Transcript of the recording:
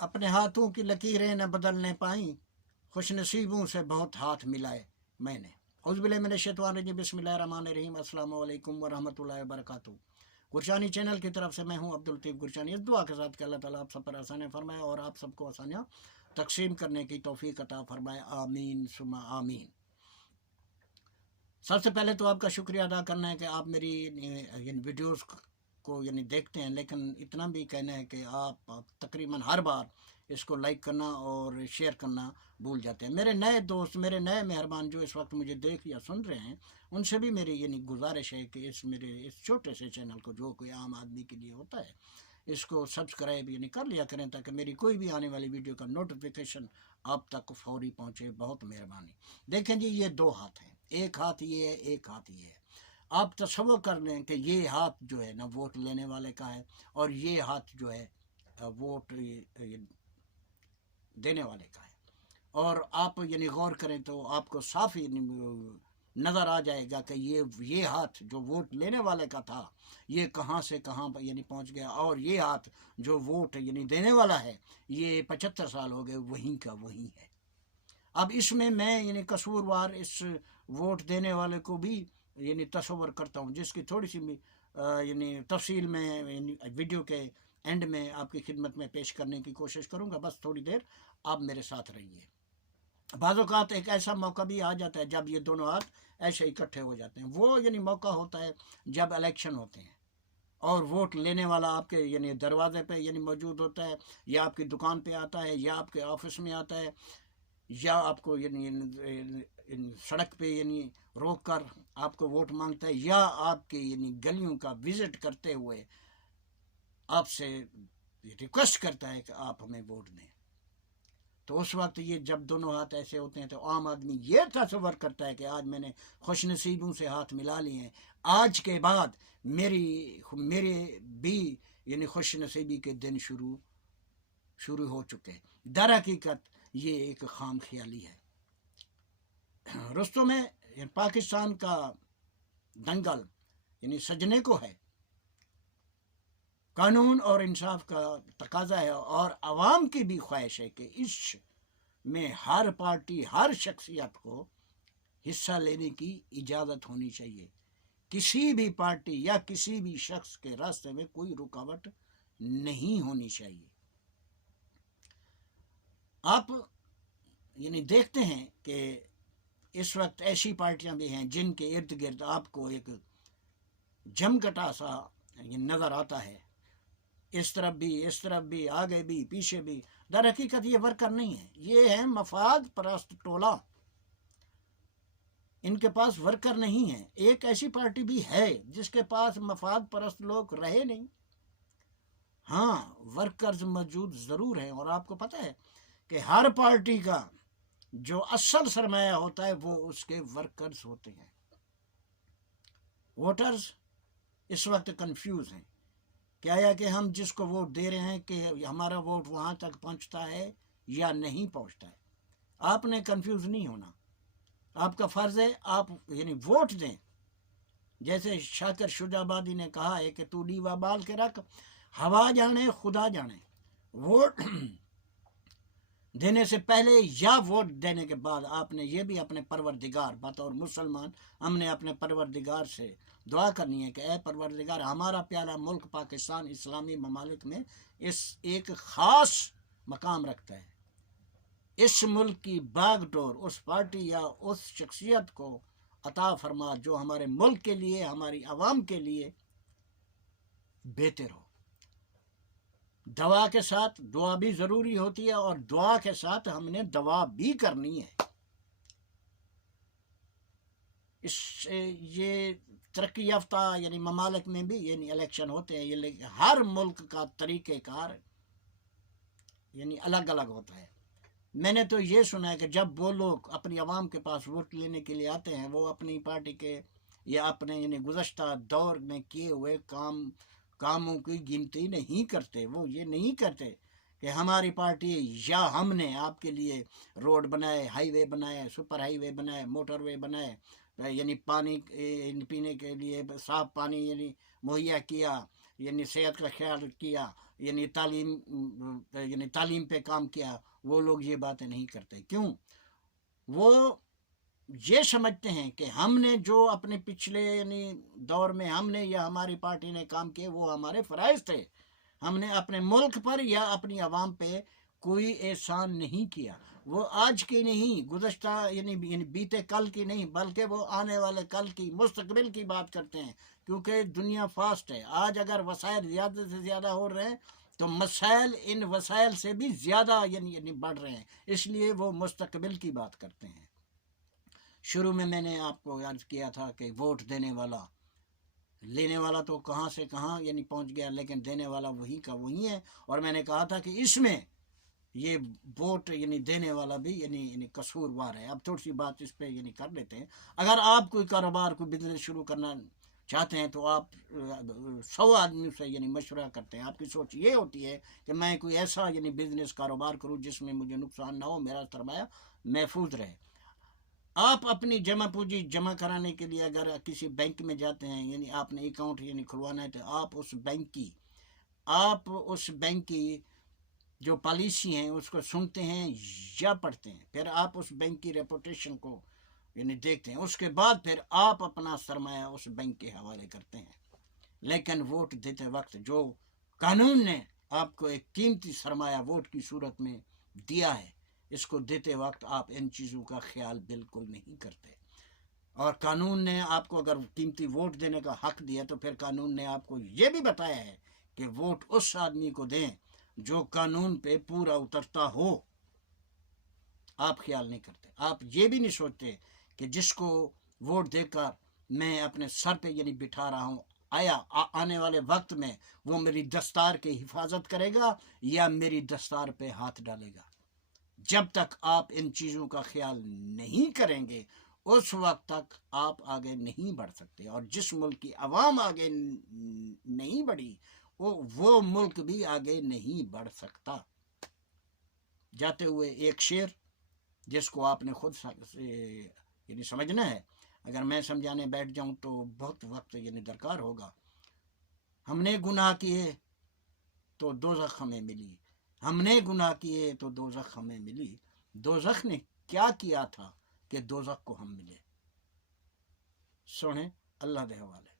अपने हाथों की लकीरें न बदलने पाईं, खुश नसीबों से बहुत हाथ मिलाए मैंने। औज़ुबिल्लाहि बिस्मिल्लाहिर्रहमानिर्रहीम। अस्सलाम वालेकुम व रहमतुल्लाहि व बरकातुहू। गुरशानी चैनल की तरफ से मैं हूं अब्दुल लतीफ़ गुरशानी। इस दुआ के साथ कि अल्लाह ताला आप सब पर आसानियाँ फरमाए और आप सबको आसानियाँ तकसीम करने की तौफीक अता फरमाए। आमीन सुम्मा आमीन। सबसे पहले तो आपका शुक्रिया अदा करना है कि आप मेरी वीडियोस को देखते हैं, लेकिन इतना भी कहना है कि आप तकरीबन हर बार इसको लाइक करना और शेयर करना भूल जाते हैं। मेरे नए दोस्त, मेरे नए मेहरबान जो इस वक्त मुझे देख या सुन रहे हैं, उनसे भी मेरी गुजारिश है कि इस छोटे से चैनल को, जो कोई आम आदमी के लिए होता है, इसको सब्सक्राइब कर लिया करें ताकि मेरी कोई भी आने वाली वीडियो का नोटिफिकेशन आप तक फौरी पहुँचे। बहुत मेहरबानी। देखें जी, ये दो हाथ हैं, एक हाथ ये है, एक हाथ ये है। आप तसव्वुर कर लें कि ये हाथ जो है ना वोट लेने वाले का है और ये हाथ जो है वोट देने वाले का है। और आप गौर करें तो आपको साफ ही नज़र आ जाएगा कि ये हाथ जो वोट लेने वाले का था, ये कहाँ से कहाँ पहुँच गया, और ये हाथ जो वोट देने वाला है, ये 75 साल हो गए वहीं का वहीं है। अब इसमें मैं कसूरवार इस वोट देने वाले को भी तस्वर करता हूँ, जिसकी थोड़ी सी तफसील में वीडियो के एंड में आपकी खिदमत में पेश करने की कोशिश करूँगा। बस थोड़ी देर आप मेरे साथ रहिए। बाज़ एक ऐसा मौका भी आ जाता है जब ये दोनों हाथ ऐसे इकट्ठे हो जाते हैं। वो मौका होता है जब इलेक्शन होते हैं और वोट लेने वाला आपके दरवाजे पे मौजूद होता है, या आपकी दुकान पे आता है, या आपके ऑफिस में आता है, या आपको सड़क पे रोक कर आपको वोट मांगता है, या आपके गलियों का विज़िट करते हुए आपसे रिक्वेस्ट करता है कि आप हमें वोट दें। तो उस वक्त जब दोनों हाथ ऐसे होते हैं तो आम आदमी ये तस्वर करता है कि आज मैंने खुश नसीबों से हाथ मिला लिए हैं, आज के बाद मेरे भी खुश नसीबी के दिन शुरू हो चुके हैं। दर हकीकत ये एक खाम ख्याली है। रुस्तों में पाकिस्तान का दंगल सजने को है। कानून और इंसाफ का तकाजा है और आवाम की भी ख्वाहिश है कि इस में हर पार्टी, हर शख्सियत को हिस्सा लेने की इजाज़त होनी चाहिए। किसी भी पार्टी या किसी भी शख्स के रास्ते में कोई रुकावट नहीं होनी चाहिए। आप देखते हैं कि इस वक्त ऐसी पार्टियां भी हैं जिनके इर्द गिर्द आपको एक जमघटा सा नज़र आता है, इस तरफ भी, आगे भी, पीछे भी। दर हकीकत ये वर्कर नहीं है, ये है मफाद परस्त टोला। इनके पास वर्कर नहीं है। एक ऐसी पार्टी भी है जिसके पास मफाद परस्त लोग रहे नहीं। हाँ, वर्कर्स मौजूद ज़रूर हैं, और आपको पता है कि हर पार्टी का जो असल सरमाया होता है वो उसके वर्कर्स होते हैं। वोटर्स इस वक्त कंफ्यूज हैं, क्या है कि हम जिसको वोट दे रहे हैं कि हमारा वोट वहाँ तक पहुँचता है या नहीं पहुँचता है। आपने कंफ्यूज नहीं होना, आपका फ़र्ज़ है आप वोट दें। जैसे शाकिर शुजाबादी ने कहा है कि तू डीवा बाल के रख, हवा जाने खुदा जाने। वोट देने से पहले या वोट देने के बाद आपने ये भी अपने परवरदिगार, बतौर मुसलमान हमने अपने परवरदिगार से दुआ करनी है कि ए परवरदिगार, हमारा प्यारा मुल्क पाकिस्तान इस्लामी ममालिक में इस एक ख़ास मकाम रखता है। इस मुल्क की बागडोर उस पार्टी या उस शख्सियत को अता फरमा जो हमारे मुल्क के लिए, हमारी आवाम के लिए बेहतर हो। दवा के साथ दुआ भी ज़रूरी होती है और दुआ के साथ हमने दवा भी करनी है। ये तरक्की याफ्ता ममालिक में भी इलेक्शन होते हैं, लेकिन हर मुल्क का तरीक़ेकार अलग अलग होता है। मैंने तो ये सुना है कि जब वो लोग अपनी आवाम के पास वोट लेने के लिए आते हैं, वो अपनी पार्टी के या अपने गुज़श्ता दौर में किए हुए कामों की गिनती नहीं करते। वो ये नहीं करते कि हमारी पार्टी या हमने आपके लिए रोड बनाए, हाईवे बनाए, सुपर हाईवे बनाए, मोटरवे बनाए, पानी पीने के लिए साफ़ पानी मुहैया किया, یعنی صحت کا خیال کیا، یعنی تعلیم پہ کام کیا، وہ لوگ یہ باتیں نہیں کرتے. کیوں؟ وہ یہ سمجھتے ہیں کہ ہم نے جو اپنے پچھلے یعنی دور میں ہم نے یا ہماری پارٹی نے کام کیے وہ ہمارے فرائض تھے. ہم نے اپنے ملک پر یا اپنی عوام پہ کوئی احسان نہیں کیا. وہ آج کی نہیں، گزشتہ یعنی بیتے کل کی نہیں، بلکہ وہ آنے والے کل کی، مستقبل کی بات کرتے ہیں. کیونکہ دنیا فاسٹ ہے. آج اگر وسائل زیادہ سے زیادہ ہو رہے ہیں تو مسائل ان وسائل سے بھی زیادہ یعنی بڑھ رہے ہیں. اس لیے وہ مستقبل کی بات کرتے ہیں. شروع میں نے آپ کو عرض کیا تھا کہ ووٹ دینے والا، لینے والا تو کہاں سے کہاں یعنی پہنچ گیا، لیکن دینے والا وہی کا وہی ہے. اور میں نے کہا تھا کہ اس میں یہ ووٹ یعنی دینے والا بھی یعنی قصوروار ہے. اب تھوڑی سی بات اس پہ یعنی کر لیتے ہیں. اگر آپ کوئی کاروبار، کوئی بزنس شروع کرنا چاہتے ہیں تو آپ 100 آدمیوں سے یعنی مشورہ کرتے ہیں. آپ کی سوچ یہ ہوتی ہے کہ میں کوئی ایسا یعنی بزنس کاروبار کروں جس میں مجھے نقصان نہ ہو، میرا سرمایہ محفوظ رہے. آپ اپنی جمع پونجی جمع کرانے کے لیے اگر کسی بینک میں جاتے ہیں، یعنی آپ نے اکاؤنٹ یعنی کھلوانا ہے، تو آپ اس بینک کی جو پالیسی ہیں اس کو سنتے ہیں یا پڑھتے ہیں. پھر آپ اس بینک کی ریپوٹیشن کو یعنی دیکھتے ہیں. اس کے بعد پھر آپ اپنا سرمایہ اس بینک کے حوالے کرتے ہیں. لیکن ووٹ دیتے وقت جو قانون نے آپ کو ایک قیمتی سرمایہ ووٹ کی صورت میں دیا ہے، اس کو دیتے وقت آپ ان چیزوں کا خیال بالکل نہیں کرتے. اور قانون نے آپ کو اگر قیمتی ووٹ دینے کا حق دیا تو پھر قانون نے آپ کو یہ بھی بتایا ہے کہ ووٹ اس آدمی کو دیں جو قانون پہ پورا اترتا ہو. آپ خیال نہیں کرتے. آپ یہ بھی نہیں سوچتے کہ جس کو ووٹ دے کر میں اپنے سر پہ یعنی بٹھا رہا ہوں، آنے والے وقت میں وہ میری دستار کی حفاظت کرے گا یا میری دستار پہ ہاتھ ڈالے گا. جب تک آپ ان چیزوں کا خیال نہیں کریں گے اس وقت تک آپ آگے نہیں بڑھ سکتے. اور جس ملک کی عوام آگے نہیں بڑھی وہ ملک بھی آگے نہیں بڑھ سکتا. جاتے ہوئے ایک شعر جس کو آپ نے خود یعنی سمجھنا ہے. اگر میں سمجھانے بیٹھ جاؤں تو بہت وقت یعنی درکار ہوگا. ہم نے گناہ کیے تو دوزخ ہمیں ملی، ہم نے گناہ کیے تو دوزخ ہمیں ملی. دوزخ نے کیا کیا تھا کہ دوزخ کو ہم ملے؟ سنیں، اللہ دے حوالے.